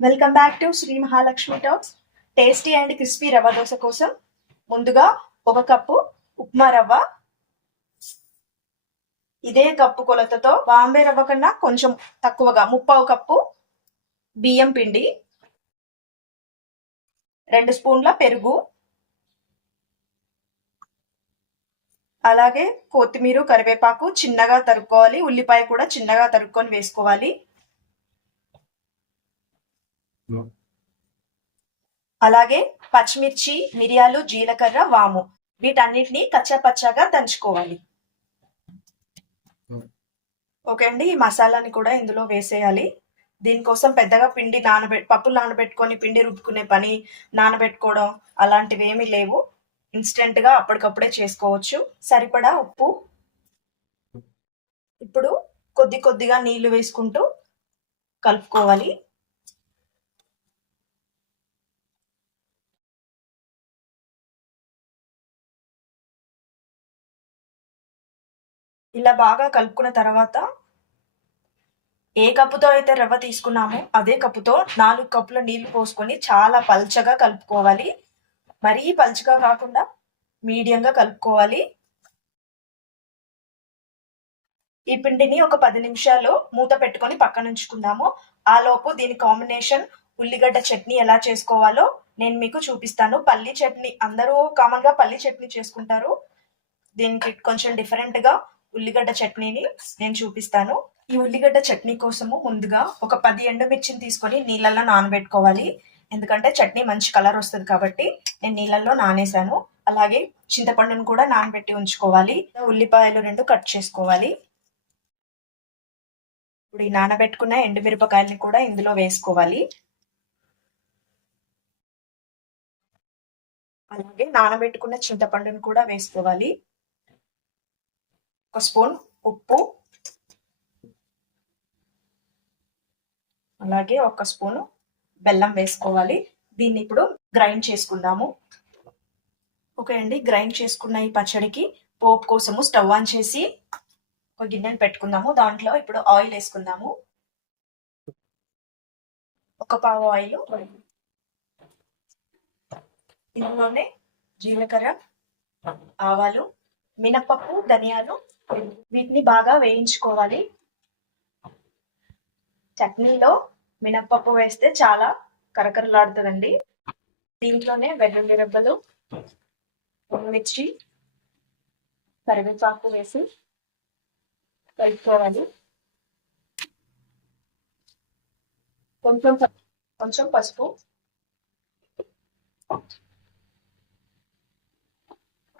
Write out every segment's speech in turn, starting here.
Welcome back to Sri Mahalakshmi talks tasty and crispy rava dosa కోసం ముందుగా ఒక cup upma రవ్వ. ఇదే కప్పు కొలతతో బాంబే రవ్వ కన్నా కొంచెం తక్కువగా ముప్పావు కప్పు బియ్యం పిండి రెండు స్పూన్ల పెరుగు అలాగే కొత్తిమీర కరివేపాకు చిన్నగా తరుక్కోవాలి ఉల్లిపాయ కూడా చిన్నగా తరుక్కొని వేసుకోవాలి. అలాగే పచ్చిమిర్చి మిరియాలు జీలకర్ర వాము. వీటన్నిటిని కచ్చా పచ్చాగా దంచుకోవాలి ఓకే అండి ఈ మసాలాని కూడా ఇందులో వేసేయాలి. దీనికోసం పెద్దగా పిండి నానబె పప్పులు నానబెట్టుకొని పిండి రుబ్బుకునే పని నానబెట్టుకోవడం అలాంటివి ఏమీ లేవు. ఇన్స్టెంట్గా అప్పటికప్పుడే చేసుకోవచ్చు. సరిపడా ఉప్పు. ఇప్పుడు కొద్ది కొద్దిగా నీళ్ళు వేసుకుంటూ కలుపుకోవాలి. ఇలా బాగా కలుపుకున్న తర్వాత ఏ కప్పుతో అయితే రవ్వ తీసుకున్నామో అదే కప్పుతో నాలుగు కప్పుల నీళ్ళు పోసుకొని చాలా పల్చగా కలుపుకోవాలి. మరీ పల్చగా కాకుండా మీడియంగా కలుపుకోవాలి. ఈ పిండిని ఒక పది నిమిషాలు మూత పెట్టుకొని పక్కన ఉంచుకుందాము. ఆ లోపు దీని కాంబినేషన్ ఉల్లిగడ్డ చట్నీ ఎలా చేసుకోవాలో నేను మీకు చూపిస్తాను. పల్లి చట్నీ అందరూ కామన్గా పల్లి చట్నీ చేసుకుంటారు. దీనికి కొంచెం డిఫరెంట్గా ఉల్లిగడ్డ చట్నీని నేను చూపిస్తాను. ఈ ఉల్లిగడ్డ చట్నీ కోసము ముందుగా ఒక పది ఎండుమిర్చిని తీసుకొని నీళ్ళల్లో నానబెట్టుకోవాలి. ఎందుకంటే చట్నీ మంచి కలర్ వస్తుంది కాబట్టి నేను నీళ్ళల్లో నానేసాను. అలాగే చింతపండును కూడా నానబెట్టి ఉంచుకోవాలి. ఉల్లిపాయలు రెండు కట్ చేసుకోవాలి. ఇప్పుడు ఈ నానబెట్టుకున్న ఎండుమిరపకాయలని కూడా ఇందులో వేసుకోవాలి. అలాగే నానబెట్టుకున్న చింతపండును కూడా వేసుకోవాలి. ఒక స్పూన్ ఉప్పు. అలాగే ఒక స్పూను బెల్లం వేసుకోవాలి. దీన్ని ఇప్పుడు గ్రైండ్ చేసుకుందాము. ఓకే అండి గ్రైండ్ చేసుకున్న ఈ పచ్చడికి పోపు కోసము స్టవ్ ఆన్ చేసి ఒక గిన్నెను పెట్టుకుందాము. దాంట్లో ఇప్పుడు ఆయిల్ వేసుకుందాము. ఒక పావు ఆయిల్. ఇందులోనే జీలకర్ర ఆవాలు మినపప్పు ధనియాలు వీటిని బాగా వేయించుకోవాలి. చట్నీలో మినప్పప్పు వేస్తే చాలా కరకరలాడుతుందండి. దీంట్లోనే వెల్లుల్లి రెబ్బలు మిర్చి కరివేపాకు వేసి కలుపుకోవాలి. కొంచెం కొంచెం పసుపు.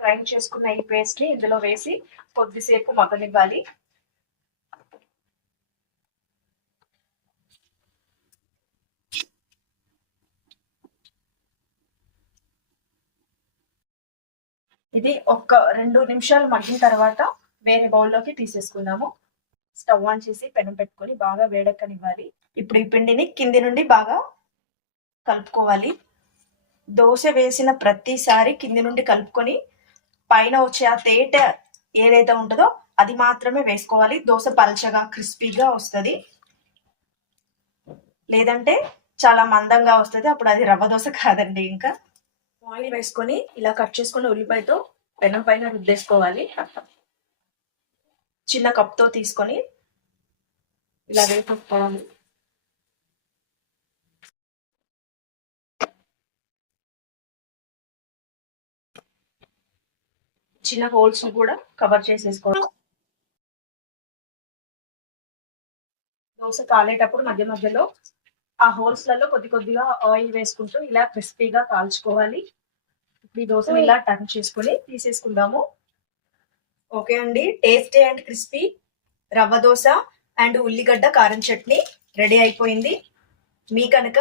గ్రైండ్ చేసుకున్న ఈ పేస్ట్ని ఇందులో వేసి కొద్దిసేపు మగ్గనివ్వాలి. ఇది ఒక్క రెండు నిమిషాలు మగ్గిన తర్వాత వేరే బౌల్లోకి తీసేసుకుందాము. స్టవ్ ఆన్ చేసి పెనం పెట్టుకొని బాగా వేడెక్కనివ్వాలి. ఇప్పుడు ఈ పిండిని కింది నుండి బాగా కలుపుకోవాలి. దోశ వేసిన ప్రతిసారి కింది నుండి కలుపుకొని పైన వచ్చే ఆ తేట ఏదైతే ఉంటుందో అది మాత్రమే వేసుకోవాలి. దోశ పల్చగా క్రిస్పీగా వస్తుంది. లేదంటే చాలా మందంగా వస్తుంది. అప్పుడు అది రవ్వ దోశ కాదండి ఇంకా. ఆయిల్ వేసుకొని ఇలా కట్ చేసుకున్న ఉల్లిపాయతో పెనం పైన రుద్దేసుకోవాలి. చిన్న కప్తో తీసుకొని ఇలా వేసుకోవాలి చిన్న హోల్స్ కూడా కవర్ చేసేసుకోవాలి. దోశ కాలేటప్పుడు మధ్య మధ్యలో ఆ హోల్స్లలో కొద్ది కొద్దిగా ఆయిల్ వేసుకుంటూ ఇలా క్రిస్పీగా కాల్చుకోవాలి. ఇప్పుడు ఈ దోశ ఇలా టర్న్ చేసుకుని తీసేసుకుందాము. ఓకే అండి. Tasty and crispy rava dosa and ఉల్లిగడ్డ కారం చట్నీ రెడీ అయిపోయింది. మీ కనుక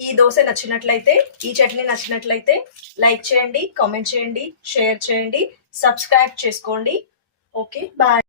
ఈ దోశ నచ్చినట్లయితే ఈ చట్నీ నచ్చినట్లయితే లైక్ చేయండి కామెంట్ చేయండి షేర్ చేయండి. సబ్స్క్రైబ్ చేసుకోండి ఓకే బాయ్